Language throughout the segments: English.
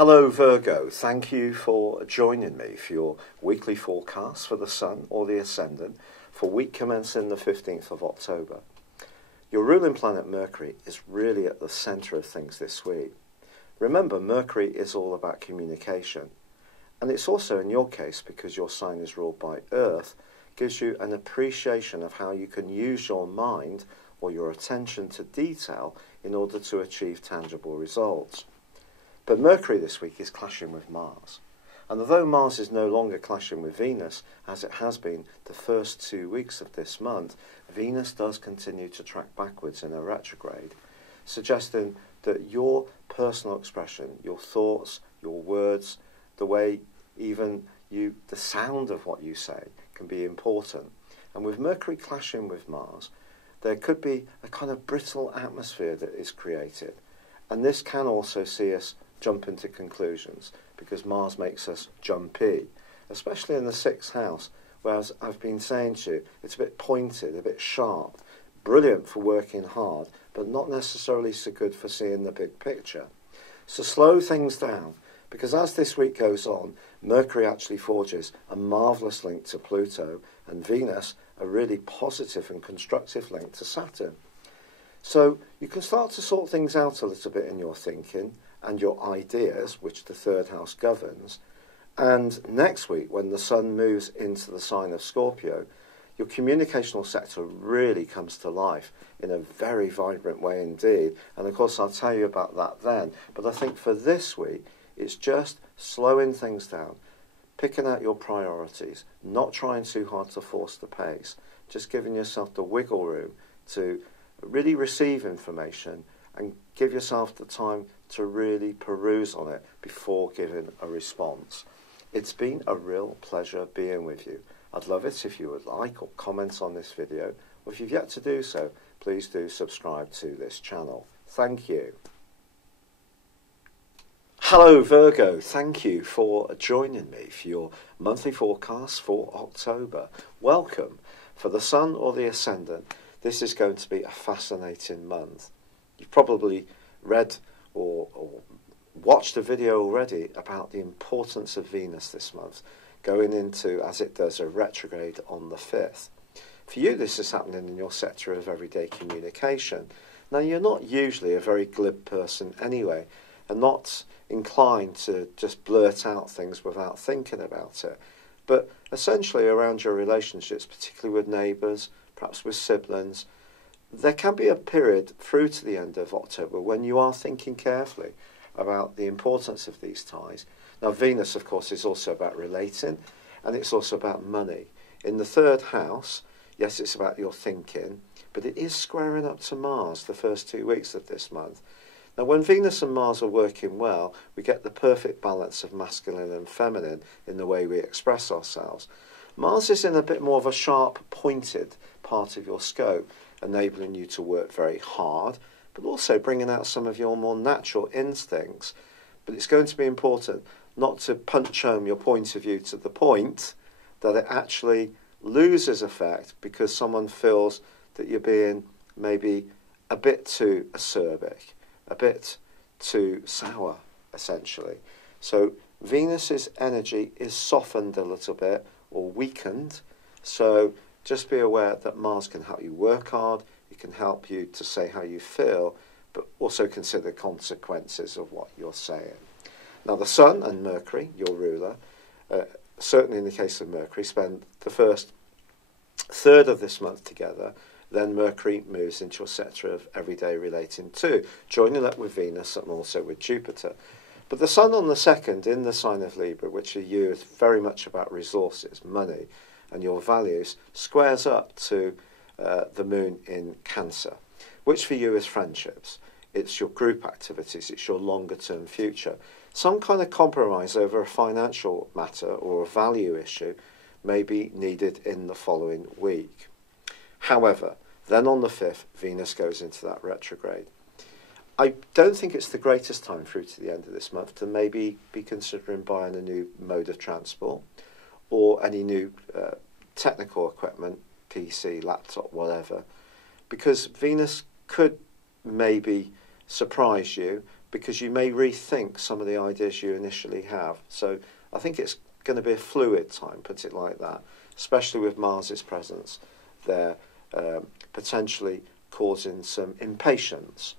Hello Virgo, thank you for joining me for your weekly forecast for the Sun or the Ascendant for week commencing the 15th of October. Your ruling planet Mercury is really at the centre of things this week. Remember, Mercury is all about communication, and it's also in your case, because your sign is ruled by Earth, gives you an appreciation of how you can use your mind or your attention to detail in order to achieve tangible results. But Mercury this week is clashing with Mars. And although Mars is no longer clashing with Venus, as it has been the first 2 weeks of this month, Venus does continue to track backwards in a retrograde, suggesting that your personal expression, your thoughts, your words, the way even the sound of what you say can be important. And with Mercury clashing with Mars, there could be a kind of brittle atmosphere that is created. And this can also see us jump into conclusions, because Mars makes us jumpy, especially in the 6th house, where, as I've been saying to you, it's a bit pointed, a bit sharp, brilliant for working hard, but not necessarily so good for seeing the big picture. So slow things down, because as this week goes on, Mercury actually forges a marvellous link to Pluto, and Venus a really positive and constructive link to Saturn. So you can start to sort things out a little bit in your thinking and your ideas, which the 3rd house governs. And next week, when the Sun moves into the sign of Scorpio, your communicational sector really comes to life in a very vibrant way indeed. And of course, I'll tell you about that then. But I think for this week, it's just slowing things down, picking out your priorities, not trying too hard to force the pace, just giving yourself the wiggle room to really receive information and give yourself the time to really peruse on it before giving a response. It's been a real pleasure being with you. I'd love it if you would like or comment on this video, or if you've yet to do so, please do subscribe to this channel. Thank you. Hello Virgo, thank you for joining me for your monthly forecast for October. Welcome. For the Sun or the Ascendant, this is going to be a fascinating month. You've probably read or watched a video already about the importance of Venus this month, going into, as it does, a retrograde on the 5th. For you, this is happening in your sector of everyday communication. Now, you're not usually a very glib person anyway, and not inclined to just blurt out things without thinking about it. But essentially around your relationships, particularly with neighbours, perhaps with siblings, there can be a period through to the end of October when you are thinking carefully about the importance of these ties. Now, Venus, of course, is also about relating, and it's also about money. In the 3rd house, yes, it's about your thinking, but it is squaring up to Mars the first 2 weeks of this month. Now, when Venus and Mars are working well, we get the perfect balance of masculine and feminine in the way we express ourselves. Mars is in a bit more of a sharp, pointed part of your scope, enabling you to work very hard, but also bringing out some of your more natural instincts. But it's going to be important not to punch home your point of view to the point that it actually loses effect because someone feels that you're being maybe a bit too acerbic, a bit too sour, essentially. So Venus's energy is softened a little bit or weakened. So just be aware that Mars can help you work hard, it can help you to say how you feel, but also consider consequences of what you're saying. Now, the Sun and Mercury, your ruler, certainly in the case of Mercury, spend the first third of this month together. Then Mercury moves into a sector of everyday relating to, joining up with Venus and also with Jupiter. But the Sun on the 2nd in the sign of Libra, which for you is very much about resources, money, and your values, squares up to the Moon in Cancer, which for you is friendships. It's your group activities, it's your longer term future. Some kind of compromise over a financial matter or a value issue may be needed in the following week. However, then on the 5th, Venus goes into that retrograde. I don't think it's the greatest time through to the end of this month to maybe be considering buying a new mode of transport or any new technical equipment, PC, laptop, whatever, because Venus could maybe surprise you because you may rethink some of the ideas you initially have. So I think it's going to be a fluid time, put it like that, especially with Mars's presence there, potentially causing some impatience.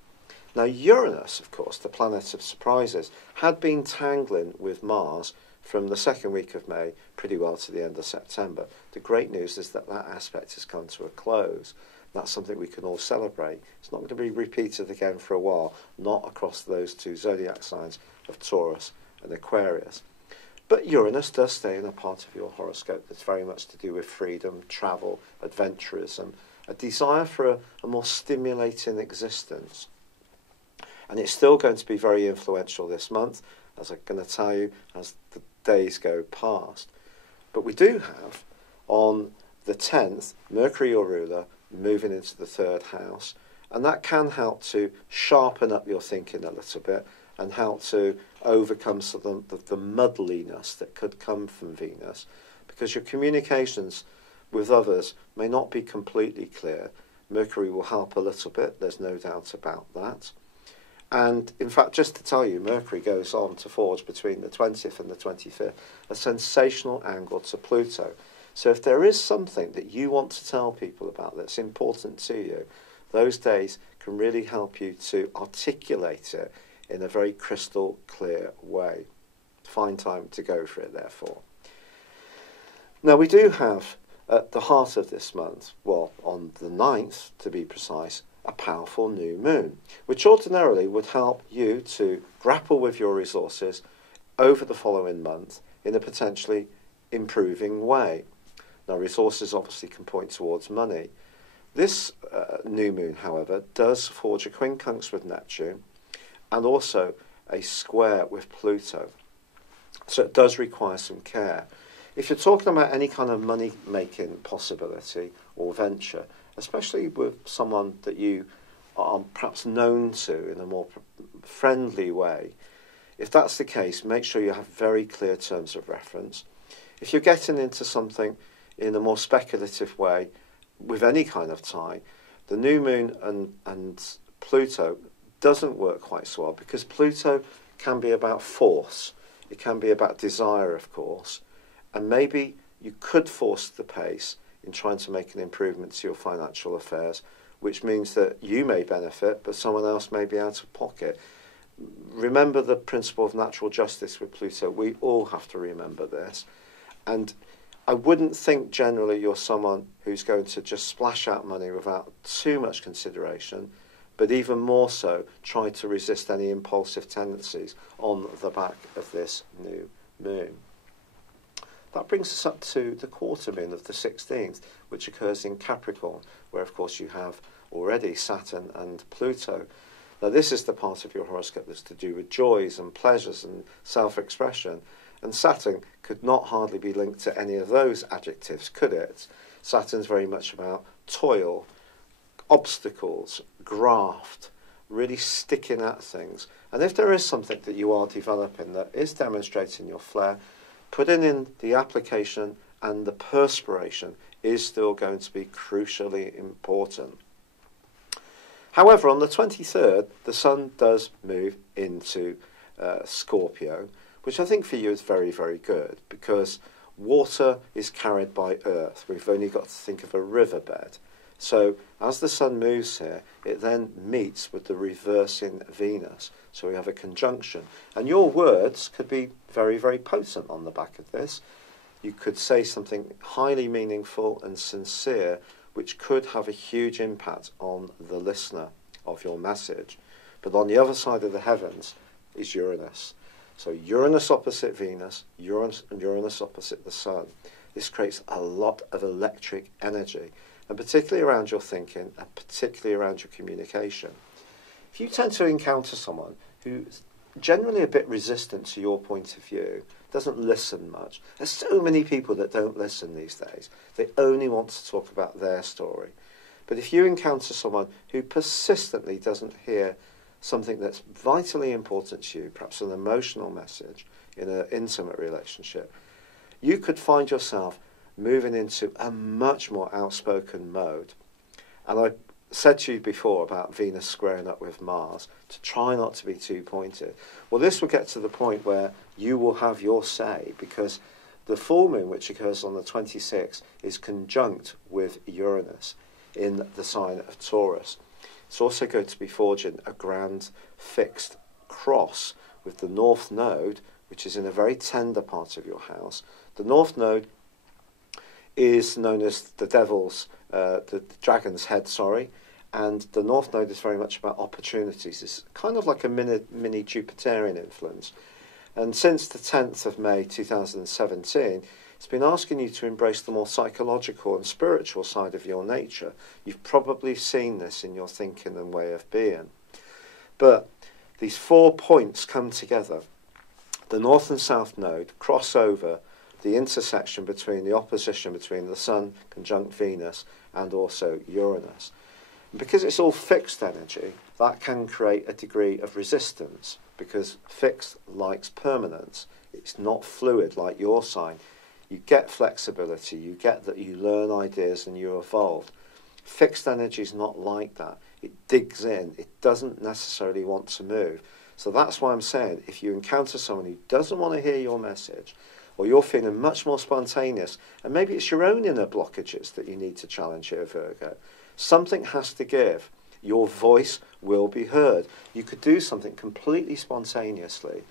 Now Uranus, of course, the planet of surprises, had been tangling with Mars from the second week of May pretty well to the end of September. The great news is that that aspect has come to a close. That's something we can all celebrate. It's not going to be repeated again for a while, not across those two zodiac signs of Taurus and Aquarius. But Uranus does stay in a part of your horoscope that's very much to do with freedom, travel, adventurism, a desire for a more stimulating existence. And it's still going to be very influential this month, as I'm going to tell you as the days go past. But we do have, on the 10th, Mercury, your ruler, moving into the third house, and that can help to sharpen up your thinking a little bit and help to overcome some of the muddliness that could come from Venus, because your communications with others may not be completely clear. Mercury will help a little bit, there's no doubt about that. And in fact, just to tell you, Mercury goes on to forge between the 20th and the 25th a sensational angle to Pluto. So if there is something that you want to tell people about that's important to you, those days can really help you to articulate it in a very crystal clear way. Find time to go for it, therefore. Now, we do have at the heart of this month, well, on the 9th to be precise, a powerful new moon, which ordinarily would help you to grapple with your resources over the following month in a potentially improving way. Now, resources obviously can point towards money. This new moon, however, does forge a quincunx with Neptune and also a square with Pluto. So it does require some care. If you're talking about any kind of money-making possibility or venture, especially with someone that you are perhaps known to in a more friendly way, if that's the case, make sure you have very clear terms of reference. If you're getting into something in a more speculative way with any kind of tie, the new moon and Pluto doesn't work quite so well, because Pluto can be about force. It can be about desire, of course, and maybe you could force the pace in trying to make an improvement to your financial affairs, which means that you may benefit, but someone else may be out of pocket. Remember the principle of natural justice with Pluto. We all have to remember this. And I wouldn't think generally you're someone who's going to just splash out money without too much consideration, but even more so, try to resist any impulsive tendencies on the back of this new moon. That brings us up to the quarter moon of the 16th, which occurs in Capricorn, where of course you have already Saturn and Pluto. Now this is the part of your horoscope that's to do with joys and pleasures and self-expression, and Saturn could not hardly be linked to any of those adjectives, could it? Saturn's very much about toil, obstacles, graft, really sticking at things. And if there is something that you are developing that is demonstrating your flair, putting in the application and the perspiration is still going to be crucially important. However, on the 23rd, the Sun does move into Scorpio, which I think for you is very, very good, because water is carried by earth. We've only got to think of a riverbed. So as the Sun moves here, it then meets with the reversing Venus. So we have a conjunction. And your words could be very, very potent on the back of this. You could say something highly meaningful and sincere, which could have a huge impact on the listener of your message. But on the other side of the heavens is Uranus. So Uranus opposite Venus, Uranus opposite the Sun. This creates a lot of electric energy, and particularly around your thinking and particularly around your communication. If you tend to encounter someone who's generally a bit resistant to your point of view, doesn't listen much, there's so many people that don't listen these days. They only want to talk about their story. But if you encounter someone who persistently doesn't hear something that's vitally important to you, perhaps an emotional message in an intimate relationship, you could find yourself moving into a much more outspoken mode. And I said to you before about Venus squaring up with Mars, to try not to be too pointed. Well, this will get to the point where you will have your say, because the full moon, which occurs on the 26th, is conjunct with Uranus in the sign of Taurus. It's also going to be forging a grand fixed cross with the North Node, which is in a very tender part of your house. The North Node is known as the dragon's head, and the North Node is very much about opportunities. It's kind of like a mini Jupiterian influence. And since the 10th of May 2017, it's been asking you to embrace the more psychological and spiritual side of your nature. You've probably seen this in your thinking and way of being. But these 4 points come together. The North and South Node cross over the intersection between the opposition between the Sun conjunct Venus and also Uranus. And because it's all fixed energy, that can create a degree of resistance, because fixed likes permanence. It's not fluid like your sign. You get flexibility, you get that you learn ideas and you evolve. Fixed energy is not like that. It digs in. It doesn't necessarily want to move. So that's why I'm saying, if you encounter someone who doesn't want to hear your message, or you're feeling much more spontaneous, and maybe it's your own inner blockages that you need to challenge here, Virgo, something has to give. Your voice will be heard. You could do something completely spontaneously,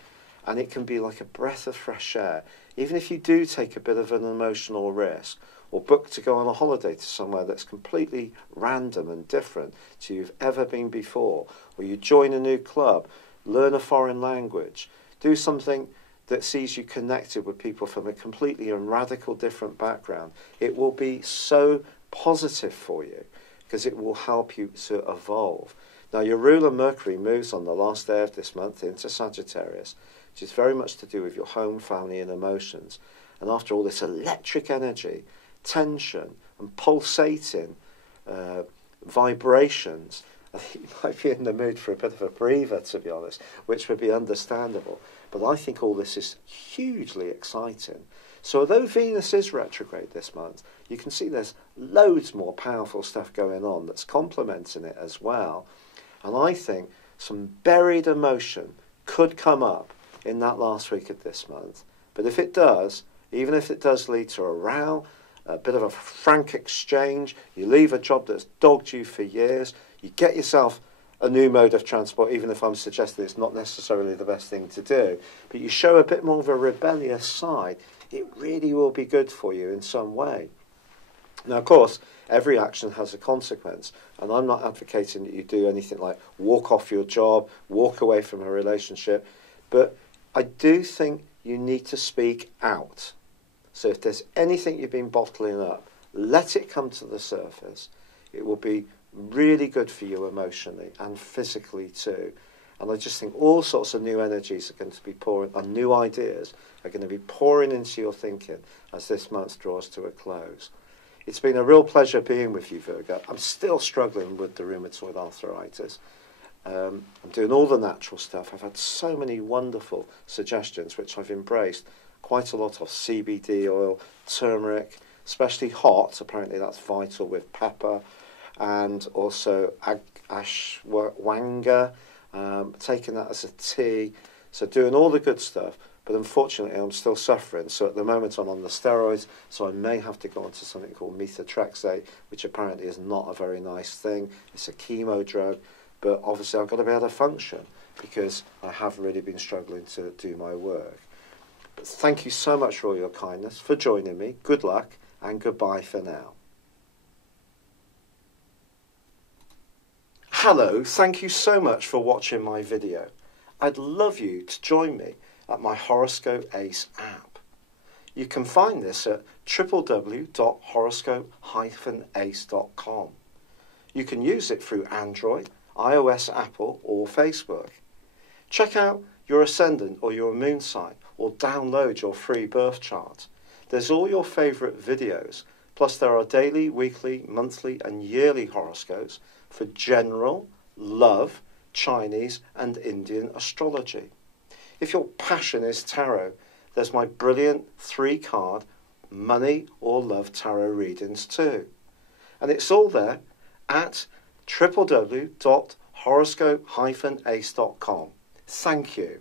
and it can be like a breath of fresh air. Even if you do take a bit of an emotional risk, or book to go on a holiday to somewhere that's completely random and different to you've ever been before, or you join a new club, learn a foreign language, do something that sees you connected with people from a completely and radical different background, it will be so positive for you, because it will help you to evolve. Now, your ruler Mercury moves on the last day of this month into Sagittarius, which is very much to do with your home, family and emotions. And after all this electric energy, tension and pulsating vibrations, I think you might be in the mood for a bit of a breather, to be honest, which would be understandable. But I think all this is hugely exciting. So although Venus is retrograde this month, you can see there's loads more powerful stuff going on that's complementing it as well. And I think some buried emotion could come up in that last week of this month. But if it does, even if it does lead to a row, a bit of a frank exchange, you leave a job that's dogged you for years, you get yourself a new mode of transport, even if I'm suggesting it's not necessarily the best thing to do, but you show a bit more of a rebellious side, it really will be good for you in some way. Now, of course, every action has a consequence, and I'm not advocating that you do anything like walk off your job, walk away from a relationship, but I do think you need to speak out. So if there's anything you've been bottling up, let it come to the surface. It will be really good for you emotionally and physically too. And I just think all sorts of new energies are going to be pouring, and new ideas are going to be pouring into your thinking as this month draws to a close. It's been a real pleasure being with you, Virgo. I'm still struggling with the rheumatoid arthritis. I'm doing all the natural stuff. I've had so many wonderful suggestions, which I've embraced. Quite a lot of CBD oil, turmeric, especially hot. Apparently that's vital with pepper. And also ashwagandha, taking that as a tea. So doing all the good stuff. But unfortunately, I'm still suffering. So at the moment, I'm on the steroids. So I may have to go on to something called methotrexate, which apparently is not a very nice thing. It's a chemo drug. But obviously, I've got to be able to function, because I have really been struggling to do my work. But thank you so much for all your kindness, for joining me. Good luck, and goodbye for now. Hello, thank you so much for watching my video. I'd love you to join me at my Horoscope Ace app. You can find this at www.horoscope-ace.com. You can use it through Android, iOS, Apple or Facebook. Check out your ascendant or your moon sign, or download your free birth chart. There's all your favourite videos, plus there are daily, weekly, monthly and yearly horoscopes for general, love, Chinese and Indian astrology. If your passion is tarot, there's my brilliant 3-card money or love tarot readings too. And it's all there at www.horoscope-ace.com. Thank you.